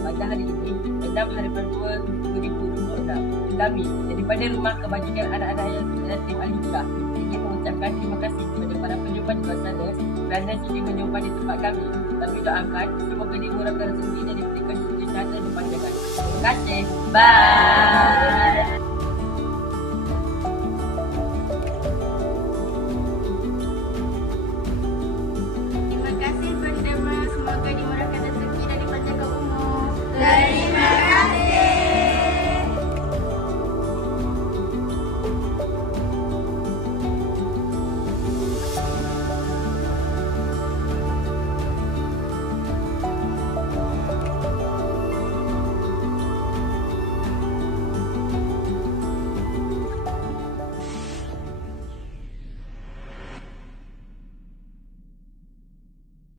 Pada hari ini, 6 Haribulan 2 2026, kami daripada Rumah Kebajikan Anak-anak Yatim Al-Hijrah ingin mengucapkan terima kasih kepada para penyumbang di luar sana kerana sudi menyumbang di tempat kami. Kami doakan semoga dimurahkan rezeki dan diberikan kesihatan dan panjangan. Terima kasih. Bye.